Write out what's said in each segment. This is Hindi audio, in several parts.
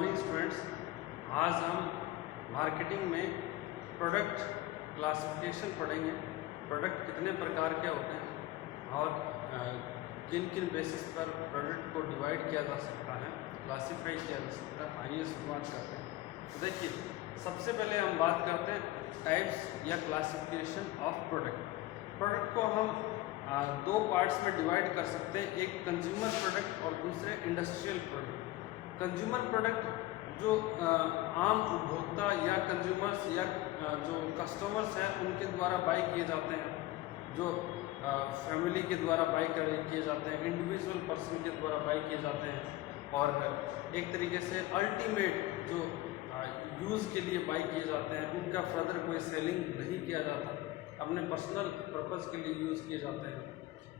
Morning students. आज हम मार्केटिंग में प्रोडक्ट क्लासिफिकेशन पढ़ेंगे। प्रोडक्ट कितने प्रकार के होते हैं और किन किन बेसिस पर प्रोडक्ट को डिवाइड किया जा सकता है, क्लासीफाई किया जा सकता है। आइए शुरुआत करते हैं। तो देखिए, सबसे पहले हम बात करते हैं टाइप्स या क्लासिफिकेशन ऑफ प्रोडक्ट। प्रोडक्ट को हम दो पार्ट्स में डिवाइड कर सकते हैं, एक कंज्यूमर प्रोडक्ट और दूसरे इंडस्ट्रियल प्रोडक्ट। कंज्यूमर प्रोडक्ट जो आम उपभोक्ता या कंज्यूमर्स या जो कस्टमर्स हैं उनके द्वारा बाई किए जाते हैं, जो फैमिली के द्वारा बाई किए जाते हैं, इंडिविजुअल पर्सन के द्वारा बाई किए जाते हैं, और एक तरीके से अल्टीमेट जो यूज़ के लिए बाई किए जाते हैं, उनका फर्दर कोई सेलिंग नहीं किया जाता, अपने पर्सनल पर्पज़ के लिए यूज़ किए जाते हैं।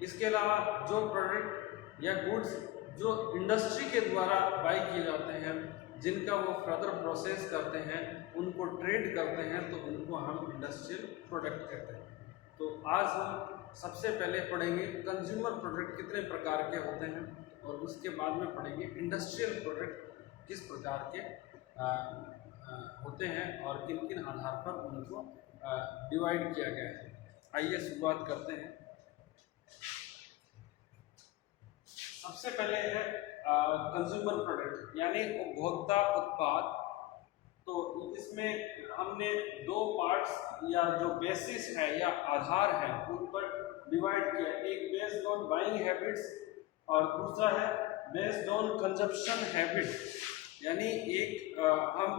इसके अलावा जो प्रोडक्ट या गुड्स जो इंडस्ट्री के द्वारा बाई किए जाते हैं, जिनका वो फर्दर प्रोसेस करते हैं, उनको ट्रेड करते हैं, तो उनको हम इंडस्ट्रियल प्रोडक्ट कहते हैं। तो आज हम सबसे पहले पढ़ेंगे कंज्यूमर प्रोडक्ट कितने प्रकार के होते हैं, और उसके बाद में पढ़ेंगे इंडस्ट्रियल प्रोडक्ट किस प्रकार के होते हैं और किन किन आधार पर उनको डिवाइड किया गया है। आइए शुरुआत करते हैं। सबसे पहले है कंज्यूमर प्रोडक्ट यानी उपभोक्ता उत्पाद। तो इसमें हमने दो पार्ट्स या जो बेसिस है या आधार है उन पर डिवाइड किया। एक बेस्ड ऑन बाइंग हैबिट्स और दूसरा है बेस्ड ऑन कंजप्शन हैबिट। यानी एक हम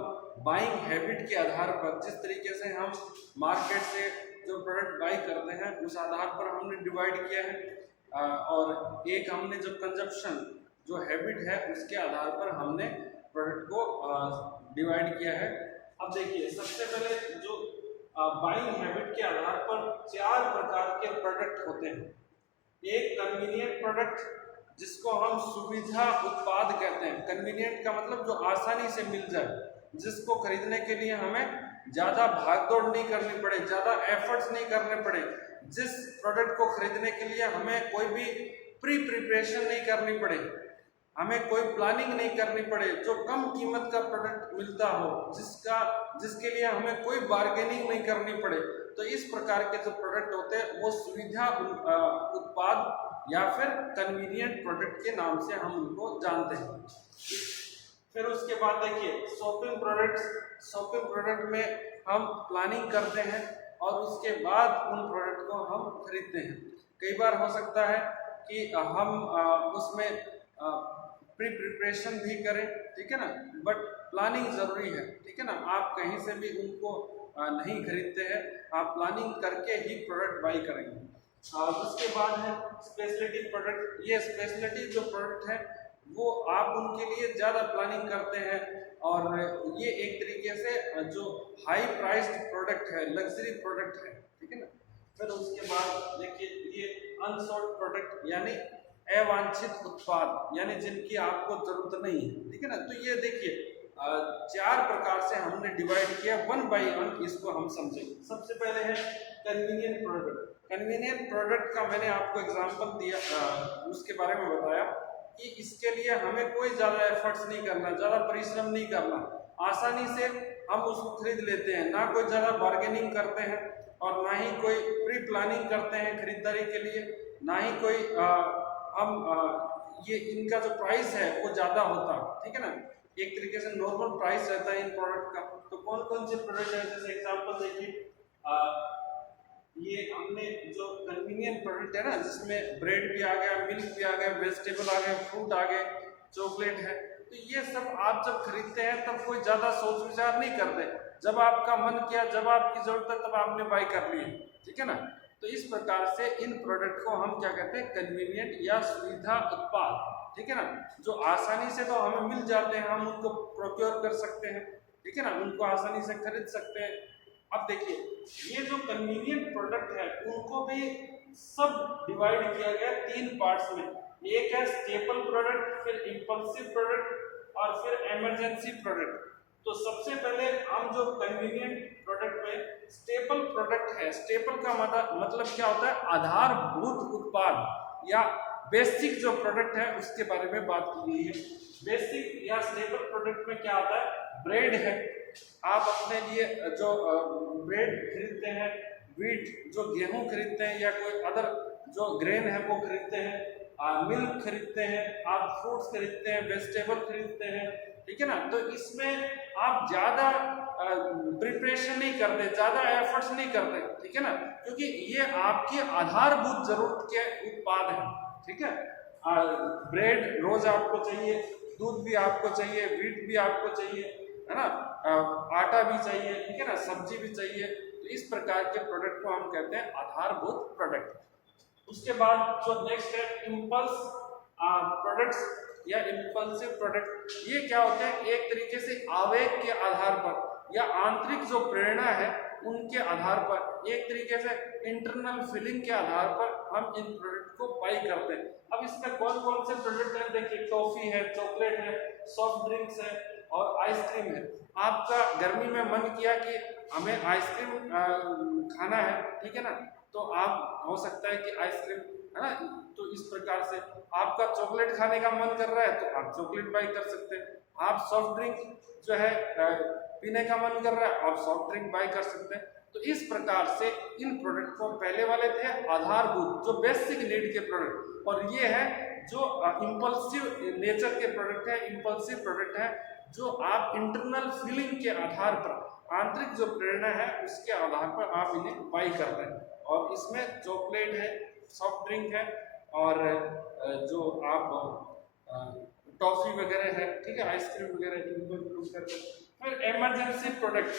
बाइंग हैबिट के आधार पर, जिस तरीके से हम मार्केट से जो प्रोडक्ट बाई करते हैं उस आधार पर हमने डिवाइड किया है, और एक हमने जो कंजप्शन जो हैबिट है उसके आधार पर हमने प्रोडक्ट को डिवाइड किया है। अब देखिए, सबसे पहले जो बाइंग हैबिट के आधार पर चार प्रकार के प्रोडक्ट होते हैं। एक कन्वीनियंट प्रोडक्ट, जिसको हम सुविधा उत्पाद कहते हैं। कन्वीनियंट का मतलब जो आसानी से मिल जाए, जिसको खरीदने के लिए हमें ज़्यादा भागदौड़ नहीं करनी पड़े, ज़्यादा एफर्ट्स नहीं करने पड़े, जिस प्रोडक्ट को खरीदने के लिए हमें कोई भी प्रिपरेशन नहीं करनी पड़े, हमें कोई प्लानिंग नहीं करनी पड़े, जो कम कीमत का प्रोडक्ट मिलता हो, जिसके लिए हमें कोई बार्गेनिंग नहीं करनी पड़े। तो इस प्रकार के जो प्रोडक्ट होते हैं वो सुविधा उत्पाद या फिर कन्वीनियंट प्रोडक्ट के नाम से हम उनको जानते हैं। फिर उसके बाद देखिए शॉपिंग प्रोडक्ट्स। शॉपिंग प्रोडक्ट में हम प्लानिंग करते हैं और उसके बाद उन प्रोडक्ट को हम खरीदते हैं। कई बार हो सकता है कि हम उसमें प्रिपरेशन भी करें, ठीक है ना, बट प्लानिंग ज़रूरी है, ठीक है ना। आप कहीं से भी उनको नहीं खरीदते हैं, आप प्लानिंग करके ही प्रोडक्ट बाई करेंगे। उसके बाद है स्पेशलिटी प्रोडक्ट। ये स्पेशलिटी जो प्रोडक्ट है वो आप उनके लिए ज़्यादा प्लानिंग करते हैं, और ये एक तरीके से जो हाई प्राइस्ड प्रोडक्ट है, लग्जरी प्रोडक्ट है, ठीक है ना। फिर उसके बाद देखिए ये अनसोल्ड प्रोडक्ट यानी अवांछित उत्पाद, यानी जिनकी आपको जरूरत नहीं है, ठीक है ना। तो ये देखिए चार प्रकार से हमने डिवाइड किया, वन बाय वन इसको हम समझेंगे। सबसे पहले है कन्वीनियंट प्रोडक्ट। कन्वीनियंट प्रोडक्ट का मैंने आपको एग्जांपल दिया, उसके बारे में बताया कि इसके लिए हमें कोई ज़्यादा एफर्ट्स नहीं करना, ज़्यादा परिश्रम नहीं करना, आसानी से हम उसको खरीद लेते हैं, ना कोई ज़्यादा बार्गेनिंग करते हैं और ना ही कोई प्री प्लानिंग करते हैं खरीदारी के लिए, ना ही कोई ये इनका जो प्राइस है वो ज़्यादा होता, ठीक है ना। एक तरीके से नॉर्मल प्राइस रहता है इन प्रोडक्ट का। तो कौन कौन से प्रोडक्ट है, जैसे एग्जांपल देखिए, ये हमने जो कन्वीनियंट प्रोडक्ट है ना, जिसमें ब्रेड भी आ गया, मिल्क भी आ गया, वेजिटेबल आ गए, फ्रूट आ गए, चॉकलेट है, तो ये सब आप जब खरीदते हैं तब कोई ज़्यादा सोच विचार नहीं करते। जब आपका मन किया, जब आपकी ज़रूरत है, तब आपने बाई कर ली, ठीक है ना। तो इस प्रकार से इन प्रोडक्ट को हम क्या कहते हैं, कन्वीनियंट या सुविधा उत्पाद, ठीक है ना, जो आसानी से तो हमें मिल जाते हैं, हम उनको प्रोक्योर कर सकते हैं, ठीक है ना, उनको आसानी से खरीद सकते हैं। अब देखिए ये जो कन्वीनियंट प्रोडक्ट है उनको भी सब डिवाइड किया गया तीन पार्ट्स में। एक है स्टेपल प्रोडक्ट, फिर इंपल्सिव प्रोडक्ट और फिर इमरजेंसी प्रोडक्ट। तो सबसे पहले हम जो कन्वीनियंट प्रोडक्ट में स्टेपल प्रोडक्ट है, स्टेपल का मतलब क्या होता है, आधारभूत उत्पाद या बेसिक जो प्रोडक्ट है उसके बारे में बात की गई है। बेसिक या स्टेबल प्रोडक्ट में क्या आता है, ब्रेड है। आप अपने लिए जो ब्रेड खरीदते हैं, व्हीट जो गेहूं खरीदते हैं या कोई अदर जो ग्रेन है वो खरीदते हैं, मिल्क खरीदते हैं, आप फ्रूट्स खरीदते हैं, वेजिटेबल खरीदते हैं, ठीक है ना। तो इसमें आप ज्यादा प्रिपरेशन नहीं करते, ज्यादा एफर्ट्स नहीं करते, ठीक है ना, क्योंकि ये आपकी आधारभूत जरूरत के उत्पाद हैं, ठीक है। ब्रेड रोज आपको चाहिए, दूध भी आपको चाहिए, व्हीट भी आपको चाहिए, है ना, आटा भी चाहिए, ठीक है ना, सब्जी भी चाहिए। तो इस प्रकार के प्रोडक्ट को हम कहते हैं आधारभूत प्रोडक्ट। उसके बाद जो नेक्स्ट है इंपल्स प्रोडक्ट्स या इंपल्सिव प्रोडक्ट। ये क्या होते हैं, एक तरीके से आवेग के आधार पर या आंतरिक जो प्रेरणा है उनके आधार पर, एक तरीके से इंटरनल फीलिंग के आधार पर हम इन प्रोडक्ट को बाई करते हैं। अब इसमें कौन कौन से प्रोडक्ट हैं, देखिए टॉफी है, चॉकलेट है, सॉफ्ट ड्रिंक्स है और आइसक्रीम है। आपका गर्मी में मन किया कि हमें आइसक्रीम खाना है, ठीक है ना, तो आप हो सकता है कि आइसक्रीम, है ना, तो इस प्रकार से आपका चॉकलेट खाने का मन कर रहा है तो आप चॉकलेट बाई कर सकते हैं। आप सॉफ्ट ड्रिंक जो है पीने का मन कर रहा है, आप सॉफ्ट ड्रिंक बाई कर सकते हैं। तो इस प्रकार से इन प्रोडक्ट को, पहले वाले थे आधारभूत जो बेसिक नीड के प्रोडक्ट, और ये है जो इंपल्सिव नेचर के प्रोडक्ट है, इंपल्सिव प्रोडक्ट है जो आप इंटरनल फीलिंग के आधार पर, आंतरिक जो प्रेरणा है उसके आधार पर आप इन्हें बाई करते हैं। और इसमें चॉकलेट है, सॉफ्ट ड्रिंक है और जो आप टॉफी वगैरह है, ठीक है, आइसक्रीम वगैरह, इनको यूज करते हैं। फिर इमरजेंसी प्रोडक्ट,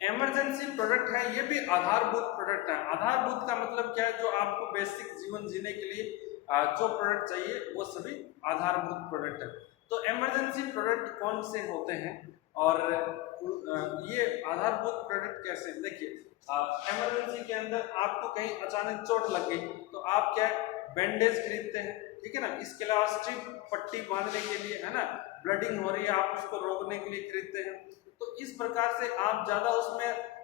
इमरजेंसी प्रोडक्ट है, ये भी आधारभूत प्रोडक्ट है। आधारभूत का मतलब क्या है, जो आपको बेसिक जीवन जीने के लिए जो प्रोडक्ट चाहिए वो सभी आधारभूत प्रोडक्ट है। तो इमरजेंसी प्रोडक्ट कौन से होते हैं और ये आधारभूत प्रोडक्ट कैसे, देखिए इमरजेंसी के अंदर आपको कहीं अचानक चोट लग गई तो आप क्या बैंडेज खरीदते हैं, ठीक है ना। इसके अलावा स्ट्रिप पट्टी बांधने के लिए, है ना, ब्लडिंग हो रही है आप उसको रोकने के लिए खरीदते हैं। तो इस प्रकार से आप ज्यादा उसमें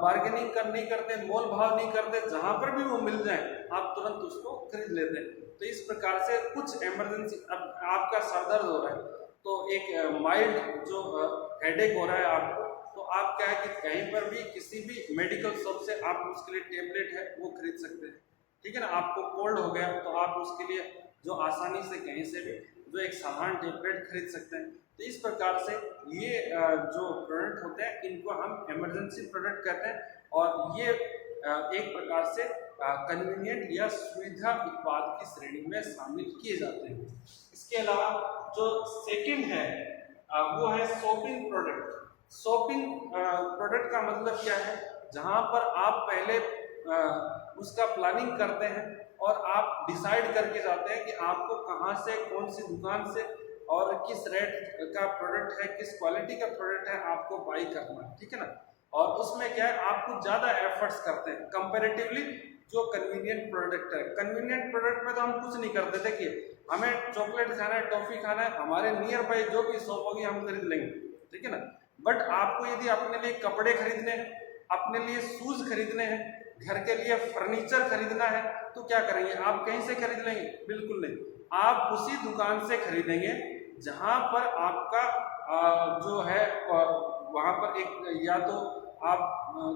बार्गेनिंग नहीं करते, मोल भाव नहीं करते, जहां पर भी वो मिल जाए आप तुरंत उसको खरीद लेते हैं। तो इस प्रकार से कुछ इमरजेंसी, अब आपका सर दर्द हो रहा है तो एक माइल्ड जो हेडेक हो रहा है आपको, तो आप क्या है कि कहीं पर भी किसी भी मेडिकल शॉप से आप उसके लिए टेबलेट है वो खरीद सकते हैं, ठीक है ना। आपको कोल्ड हो गया तो आप उसके लिए जो आसानी से कहीं से भी जो एक साधारण टेबलेट खरीद सकते हैं। तो इस प्रकार से ये जो प्रोडक्ट होते हैं इनको हम इमरजेंसी प्रोडक्ट कहते हैं, और ये एक प्रकार से कन्वीनियंट या सुविधा उत्पाद की श्रेणी में शामिल किए जाते हैं। इसके अलावा जो सेकंड है वो है शॉपिंग प्रोडक्ट। शॉपिंग प्रोडक्ट का मतलब क्या है, जहां पर आप पहले उसका प्लानिंग करते हैं और आप डिसाइड करके जाते हैं कि आपको कहां से, कौन सी दुकान से और किस रेट का प्रोडक्ट है, किस क्वालिटी का प्रोडक्ट है आपको बाई करना है, ठीक है ना। और उसमें क्या है, आप कुछ ज्यादा एफर्ट्स करते हैं कंपैरेटिवली जो कन्वीनियंट प्रोडक्ट है। कन्वीनियंट प्रोडक्ट में तो हम कुछ नहीं करते, देखिए हमें चॉकलेट खाना है, टॉफी खाना है, हमारे नियर बाई जो भी शॉप होगी हम खरीद लेंगे, ठीक है ना। बट आपको यदि अपने लिए कपड़े खरीदने हैं, अपने लिए शूज खरीदने हैं, घर के लिए फर्नीचर खरीदना है, तो क्या करेंगे, आप कहीं से खरीद लेंगे? बिल्कुल नहीं, आप उसी दुकान से खरीदेंगे जहां पर आपका जो है वहां पर एक, या तो आप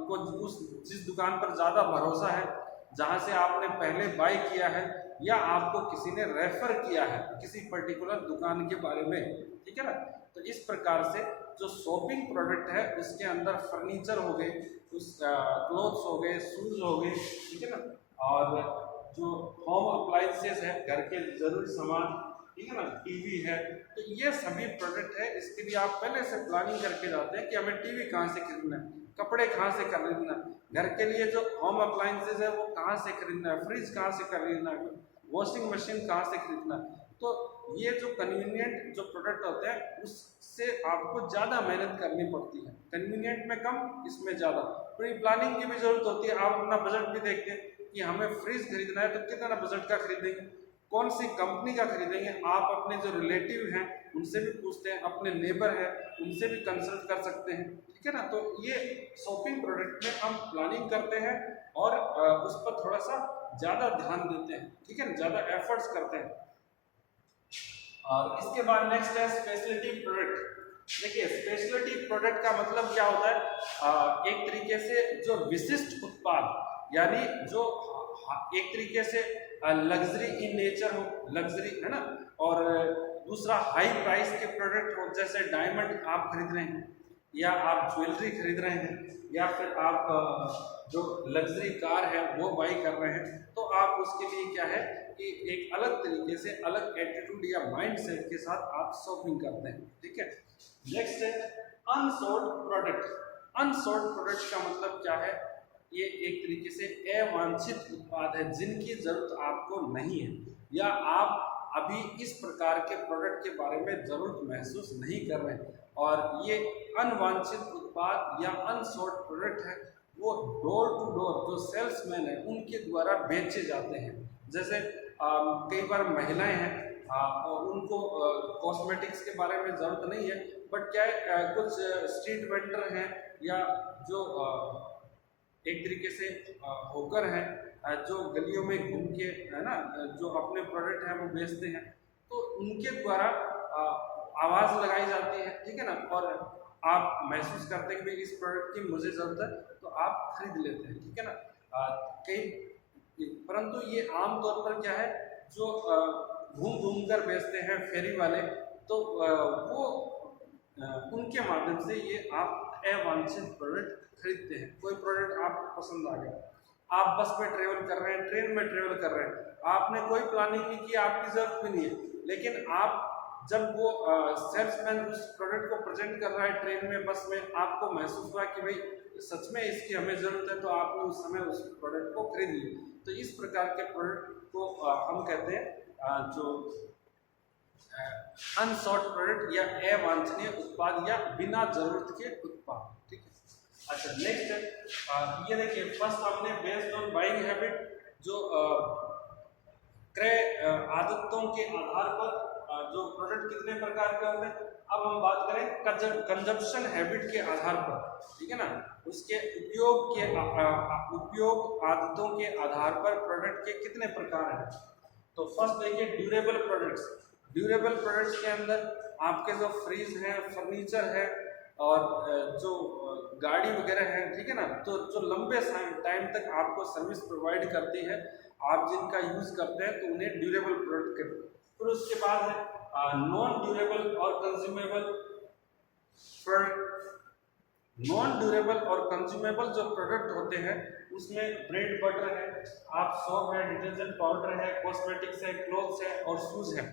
को उस जिस दुकान पर ज्यादा भरोसा है, जहां से आपने पहले बाय किया है, या आपको किसी ने रेफर किया है किसी पर्टिकुलर दुकान के बारे में, ठीक है ना। तो इस प्रकार से जो शॉपिंग प्रोडक्ट है उसके अंदर फर्नीचर हो गए, उस क्लोथ्स हो गए, शूज हो गए, ठीक है ना, और जो होम अप्लायंसेस है, घर के जरूरी सामान, ठीक है ना, टीवी है, तो ये सभी प्रोडक्ट है। इसके लिए आप पहले से प्लानिंग करके जाते हैं कि हमें टीवी कहाँ से खरीदना है, कपड़े कहाँ से खरीदना है, घर के लिए जो होम अप्लायंसेस है वो कहाँ से खरीदना है, फ्रिज कहाँ से खरीदना है, वॉशिंग मशीन कहाँ से खरीदना है। तो ये जो कन्वीनियंट जो प्रोडक्ट होते हैं उससे आपको ज़्यादा मेहनत करनी पड़ती है, कन्वीनियंट में कम, इसमें ज़्यादा। पूरी प्लानिंग की भी जरूरत होती है। आप अपना बजट भी देखते हैं कि हमें फ्रिज खरीदना है तो कितना बजट का खरीदेंगे, कौन सी कंपनी का खरीदेंगे। आप अपने जो रिलेटिव हैं उनसे भी पूछते हैं, अपने नेबर है उनसे भी कंसल्ट कर सकते हैं, ठीक है ना। तो ये शॉपिंग प्रोडक्ट में हम प्लानिंग करते हैं और उस पर थोड़ा सा ज़्यादा ध्यान देते हैं, ठीक है, ज़्यादा एफर्ट्स करते हैं। और इसके बाद नेक्स्ट है स्पेशलिटी प्रोडक्ट। देखिए स्पेशलिटी प्रोडक्ट का मतलब क्या होता है, एक तरीके से जो विशिष्ट उत्पाद, यानी जो एक तरीके से लग्जरी इन नेचर हो, लग्जरी है ना, और दूसरा हाई प्राइस के प्रोडक्ट हो, जैसे डायमंड आप खरीद रहे हैं, या आप ज्वेलरी खरीद रहे हैं, या फिर आप जो लग्जरी कार है वो बाई कर रहे हैं, तो आप उसके लिए क्या है कि एक अलग तरीके से अलग एटीट्यूड या माइंड सेट के साथ आप शॉपिंग करते हैं, ठीक है। नेक्स्ट है अनसोल्ड प्रोडक्ट। अनसोल्ड प्रोडक्ट का मतलब क्या है, ये एक तरीके से अवांछित उत्पाद है जिनकी जरूरत आपको नहीं है, या आप अभी इस प्रकार के प्रोडक्ट के बारे में जरूरत महसूस नहीं कर रहे हैं, और ये अनवांछित उत्पाद या अनसोल्ड प्रोडक्ट है वो डोर टू डोर जो सेल्समैन है उनके द्वारा बेचे जाते हैं। जैसे कई बार महिलाएं हैं, उनको कॉस्मेटिक्स के बारे में ज़रूरत नहीं है, बट क्या है कुछ स्ट्रीट वेंडर हैं या जो एक तरीके से होकर हैं, जो गलियों में घूम के है ना जो अपने प्रोडक्ट हैं वो बेचते हैं, तो उनके द्वारा आवाज़ लगाई जाती है, ठीक है ना, और आप महसूस करते हैं कि इस प्रोडक्ट की मुझे ज़रूरत है तो आप खरीद लेते हैं, ठीक है ना। कई परंतु ये आम तौर पर क्या है जो घूम घूम कर बेचते हैं फेरी वाले, तो वो उनके माध्यम से ये आप अवांछित प्रोडक्ट खरीदते हैं। कोई प्रोडक्ट आपको पसंद आ गया, आप बस में ट्रेवल कर रहे हैं, ट्रेन में ट्रेवल कर रहे हैं, आपने कोई प्लानिंग नहीं की, आपकी जरूरत भी नहीं है, लेकिन आप जब वो सेल्समैन उस प्रोडक्ट को प्रेजेंट कर रहा है ट्रेन में, बस में, आपको महसूस हुआ कि भाई सच में इसकी हमें ज़रूरत है, तो आपने उस समय उस प्रोडक्ट को खरीद लिया। तो इस प्रकार के प्रोडक्ट को हम कहते हैं जो अनसॉल्ड प्रोडक्ट या अवांछनीय उत्पाद या बिना जरूरत के उत्पाद, ठीक है। अच्छा नेक्स्ट है ये देखिए, फर्स्ट हमने बेस्ड ऑन बाइंग हैबिट, जो क्रय आदतों के आधार पर जो प्रोडक्ट कितने प्रकार के होते हैं। अब हम बात करें कंजप्शन हैबिट के आधार पर, ठीक है ना, उसके उपयोग आदतों के आधार पर प्रोडक्ट के कितने प्रकार हैं। तो फर्स्ट देखिए ड्यूरेबल प्रोडक्ट्स। ड्यूरेबल प्रोडक्ट्स के अंदर आपके जो फ्रिज है, फर्नीचर है, और जो गाड़ी वगैरह है, ठीक है ना, तो जो लंबे टाइम तक आपको सर्विस प्रोवाइड करती है, आप जिनका यूज करते हैं, तो उन्हें ड्यूरेबल प्रोडक्ट कहते हैं। फिर उसके बाद है नॉन ड्यूरेबल और कंज्यूमेबल प्रोडक्ट। नॉन ड्यूरेबल और कंज्यूमेबल जो प्रोडक्ट होते हैं उसमें ब्रेड बटर है, आप सोप है, डिटर्जेंट पाउडर है, कॉस्मेटिक्स है, क्लोथ्स है और शूज है,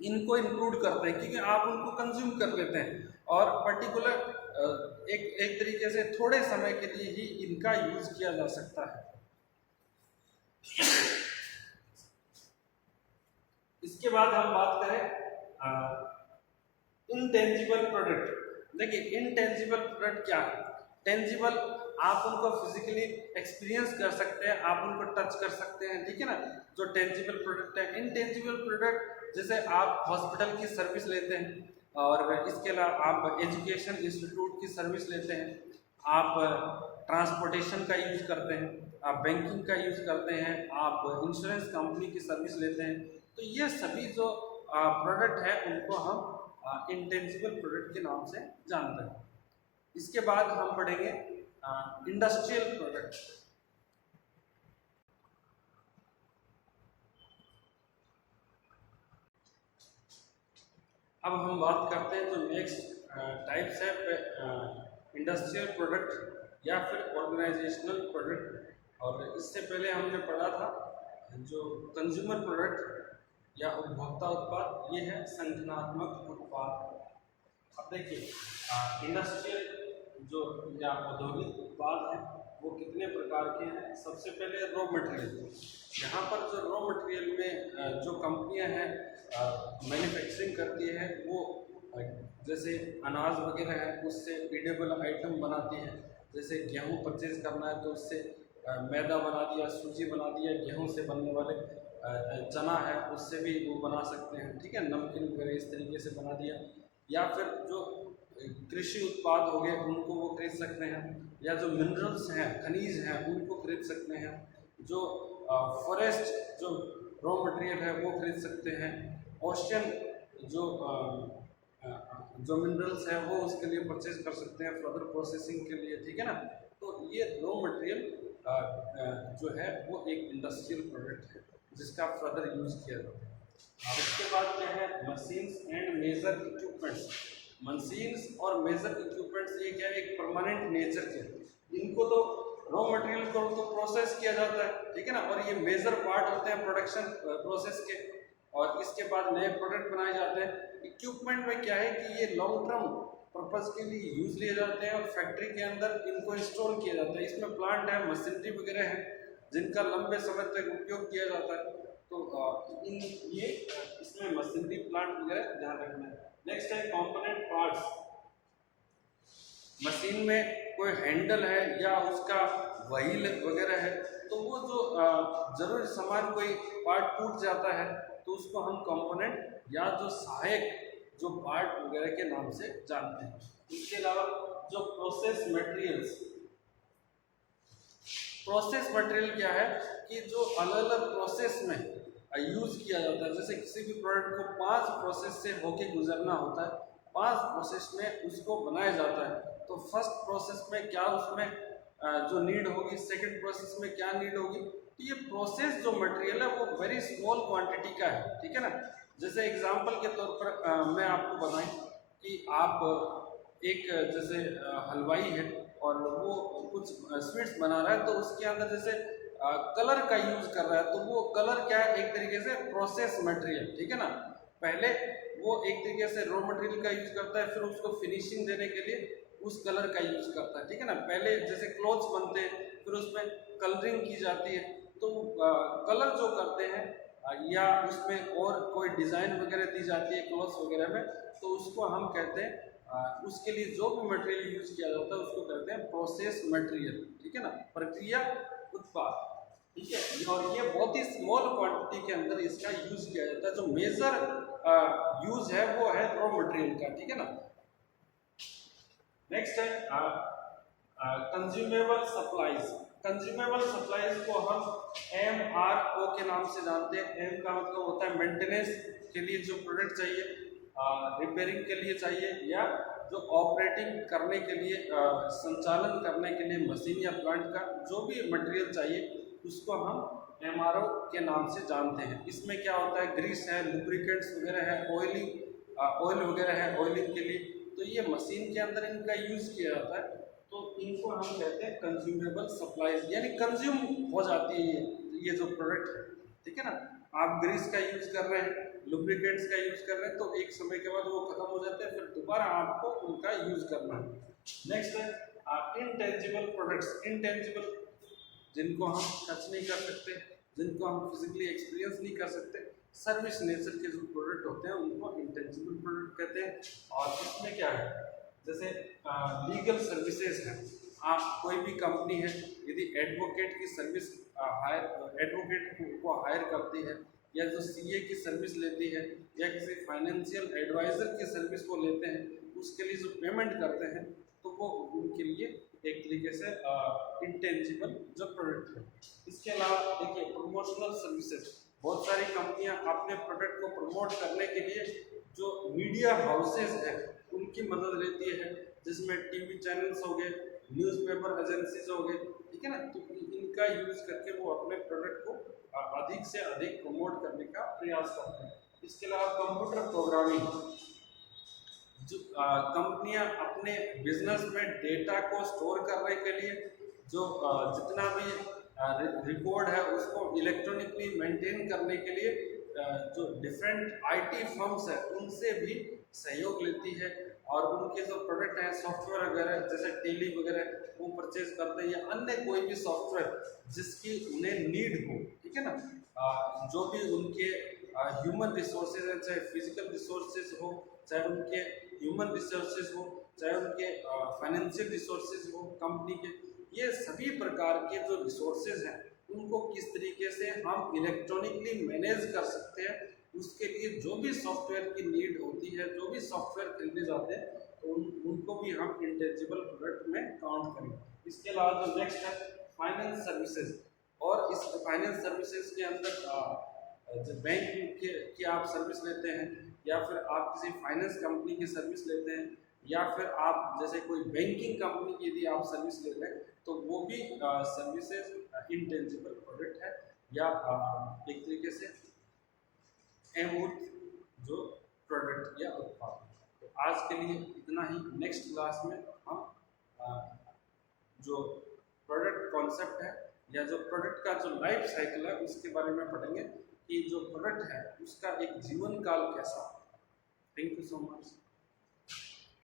इनको इंक्लूड करते हैं क्योंकि आप उनको कंज्यूम कर लेते हैं, और पर्टिकुलर एक तरीके से थोड़े समय के लिए ही इनका यूज किया जा सकता है। इसके बाद हम बात करें इनटेंजिबल प्रोडक्ट। देखिए इनटेंजिबल प्रोडक्ट क्या है। टेंजिबल आप उनको फिजिकली एक्सपीरियंस कर सकते हैं, आप उनको टच कर सकते हैं, ठीक है ना, जो टेंजिबल प्रोडक्ट है। इनटेंजिबल प्रोडक्ट जैसे आप हॉस्पिटल की सर्विस लेते हैं, और इसके अलावा आप एजुकेशन इंस्टीट्यूट की सर्विस लेते हैं, आप ट्रांसपोर्टेशन का यूज करते हैं, आप बैंकिंग का यूज करते हैं, आप इंश्योरेंस कंपनी की सर्विस लेते हैं, तो ये सभी जो प्रोडक्ट है उनको हम इंटेंजिबल प्रोडक्ट के नाम से जानते हैं। इसके बाद हम पढ़ेंगे इंडस्ट्रियल प्रोडक्ट। अब हम बात करते हैं जो नेक्स्ट टाइप्स है इंडस्ट्रियल प्रोडक्ट या फिर ऑर्गेनाइजेशनल प्रोडक्ट। और इससे पहले हमने पढ़ा था जो कंज्यूमर प्रोडक्ट या उपभोक्ता उत्पाद, ये है संगठनात्मक उत्पाद। अब देखिए इंडस्ट्रियल जो या औद्योगिक उत्पाद है वो कितने प्रकार के हैं। सबसे पहले रॉ मटेरियल। यहाँ पर जो रॉ मटेरियल में जो कंपनियां हैं मैन्युफैक्चरिंग करती है, वो जैसे अनाज वगैरह है उससे ईडेबल आइटम बनाती है। जैसे गेहूँ परचेज करना है तो उससे मैदा बना दिया, सूजी बना दिया, गेहूँ से बनने वाले चना है उससे भी वो बना सकते हैं, ठीक है, नमकीन वगैरह इस तरीके से बना दिया। या फिर जो कृषि उत्पाद हो गए उनको वो खरीद सकते हैं, या जो मिनरल्स हैं, खनिज हैं, उनको खरीद सकते हैं। जो फॉरेस्ट जो रॉ मटेरियल है वो खरीद सकते हैं, ओशियन जो जो मिनरल्स है वो उसके लिए परचेज कर सकते हैं फर्दर प्रोसेसिंग के लिए, ठीक है ना। तो ये रॉ मटेरियल जो है वो एक इंडस्ट्रियल प्रोडक्ट है जिसका फर्दर यूज़ किया जाता है। उसके बाद क्या है, machines and major equipments. Machines और मेजर इक्विपमेंट्स ये क्या है, एक परमानेंट नेचर के, इनको तो रॉ मटेरियल को तो प्रोसेस किया जाता है, ठीक है ना, और ये मेजर पार्ट होते हैं प्रोडक्शन प्रोसेस के, और इसके बाद नए प्रोडक्ट बनाए जाते हैं। इक्विपमेंट में क्या है कि ये लॉन्ग टर्म पर्पस के लिए यूज लिए जाते हैं और फैक्ट्री के अंदर इनको इंस्टॉल किया जाता है। इसमें प्लांट है, मशीनरी वगैरह है जिनका लंबे समय तक उपयोग किया जाता है। तो इन ये इसमें मशीनरी प्लांट वगैरह ध्यान रखना है। नेक्स्ट है कंपोनेंट पार्ट्स। मशीन में कोई हैंडल है या उसका व्हील वगैरह है, तो वो जो जरूरी सामान कोई पार्ट टूट जाता है तो उसको हम कंपोनेंट या जो सहायक जो पार्ट वगैरह के नाम से जानते हैं। इसके अलावा जो प्रोसेस मटेरियल्स, प्रोसेस मटेरियल क्या है कि जो अलग अलग प्रोसेस में यूज किया जाता है। जैसे किसी भी प्रोडक्ट को 5 प्रोसेस से होके गुजरना होता है, 5 प्रोसेस में उसको बनाया जाता है। तो फर्स्ट प्रोसेस में क्या उसमें जो नीड होगी, सेकंड प्रोसेस में क्या नीड होगी। तो ये प्रोसेस जो मटेरियल है वो वेरी स्मॉल क्वांटिटी का है, ठीक है ना। जैसे एग्जांपल के तौर पर मैं आपको बताएं कि आप एक जैसे हलवाई है और वो कुछ स्वीट्स बना रहा है, तो उसके अंदर जैसे कलर का यूज कर रहा है, तो वो कलर क्या है, एक तरीके से प्रोसेस मटेरियल, ठीक है ना। पहले वो एक तरीके से रॉ मटेरियल का यूज करता है, फिर उसको फिनिशिंग देने के लिए उस कलर का यूज करता है, ठीक है ना। पहले जैसे क्लॉथ्स बनते हैं, फिर उसमें कलरिंग की जाती है, तो कलर जो करते हैं या उसमें और कोई डिजाइन वगैरह दी जाती है क्लॉथ्स वगैरह में, तो उसको हम कहते हैं उसके लिए जो भी मटेरियल यूज किया जाता है उसको कहते हैं प्रोसेस मटेरियल, ठीक है ना, प्रक्रिया उत्पाद, ठीक है। और ये बहुत ही स्मॉल क्वांटिटी के अंदर इसका यूज किया जाता है। जो मेजर यूज है वो है रॉ मटेरियल का, ठीक है ना। नेक्स्ट है कंज्यूमेबल सप्लाईज। कंज्यूमेबल सप्लाईज को हम MRO के नाम से जानते हैं। एम का मतलब होता है मेंटेनेंस के लिए जो प्रोडक्ट चाहिए, रिपेयरिंग के लिए चाहिए, या जो ऑपरेटिंग करने के लिए संचालन करने के लिए मशीन या प्लांट का जो भी मटेरियल चाहिए उसको हम MRO के नाम से जानते हैं। इसमें क्या होता है, ग्रीस है, लुब्रिकेंट्स वगैरह है, ऑयल वगैरह है ऑयलिंग के लिए, तो ये मशीन के अंदर इनका यूज किया जाता है। तो इनको हम कहते हैं कंज्यूमेबल सप्लाईज, यानी कंज्यूम हो जाती है ये जो प्रोडक्ट है, ठीक है ना। आप ग्रीस का यूज कर रहे हैं, लुब्रिकेंट्स का यूज कर रहे हैं, तो एक समय के बाद वो खत्म हो जाते हैं, फिर दोबारा आपको उनका यूज करना है। नेक्स्ट है इनटेंजिबल प्रोडक्ट्स। इनटेंजिबल जिनको हम टच नहीं कर सकते, जिनको हम फिजिकली एक्सपीरियंस नहीं कर सकते, सर्विस नेचर के जो प्रोडक्ट होते हैं उनको इंटेंजिबल प्रोडक्ट कहते हैं। और इसमें क्या है, जैसे लीगल सर्विसेज है, आप कोई भी कंपनी है यदि एडवोकेट की सर्विस एडवोकेट को हायर करती है, या जो CA की सर्विस लेती है, या किसी फाइनेंशियल एडवाइजर की सर्विस को लेते हैं, उसके लिए जो पेमेंट करते हैं, तो वो उनके लिए एक तरीके से इंटेंजिबल जो प्रोडक्ट है। इसके अलावा देखिए प्रमोशनल सर्विसेज, बहुत सारी कंपनियां अपने प्रोडक्ट को प्रमोट करने के लिए जो मीडिया हाउसेज है उनकी मदद लेती है, जिसमें TV चैनल्स हो गए, न्यूज़पेपर एजेंसीज हो गए, ठीक है ना। तो इनका यूज करके वो अपने प्रोडक्ट को अधिक से अधिक प्रमोट करने का प्रयास करते हैं। इसके अलावा कंप्यूटर प्रोग्रामिंग, जो कंपनियां अपने बिजनेस में डेटा को स्टोर करने के लिए जो जितना भी रिकॉर्ड है उसको इलेक्ट्रॉनिकली मेंटेन करने के लिए जो डिफरेंट IT फर्म्स है उनसे भी सहयोग लेती है, और उनके जो प्रोडक्ट हैं सॉफ्टवेयर वगैरह जैसे टेली वगैरह वो परचेज करते हैं, या अन्य कोई भी सॉफ्टवेयर जिसकी उन्हें नीड हो, ठीक है ना। जो भी उनके ह्यूमन रिसोर्सेज है, चाहे फिजिकल रिसोर्सेज हो, चाहे उनके ह्यूमन रिसोर्सेज हो, चाहे उनके फाइनेंशियल रिसोर्सेज हो कंपनी के, ये सभी प्रकार के जो रिसोर्सेज हैं उनको किस तरीके से हम इलेक्ट्रॉनिकली मैनेज कर सकते हैं, उसके लिए जो भी सॉफ्टवेयर की नीड होती है, जो भी सॉफ्टवेयर खरीदे जाते हैं, तो उनको भी हम इंटेंजिबल प्रोडक्ट में काउंट करें। इसके अलावा जो नेक्स्ट है फाइनेंस सर्विसेज। और इस फाइनेंस सर्विसेज के अंदर जो बैंक की आप सर्विस लेते हैं, या फिर आप किसी फाइनेंस कंपनी की सर्विस लेते हैं, या फिर आप जैसे कोई बैंकिंग कंपनी की यदि आप सर्विस ले रहे हैं, तो वो भी सर्विसेज इंटेंजिबल प्रोडक्ट है, या एक तरीके से अमूर्त जो प्रोडक्ट या उत्पाद। तो आज के लिए इतना ही। नेक्स्ट क्लास में हम जो प्रोडक्ट कॉन्सेप्ट है या जो प्रोडक्ट का जो लाइफ साइकिल है उसके बारे में पढ़ेंगे कि जो प्रोडक्ट है उसका एक जीवन काल कैसा। Thank you so much.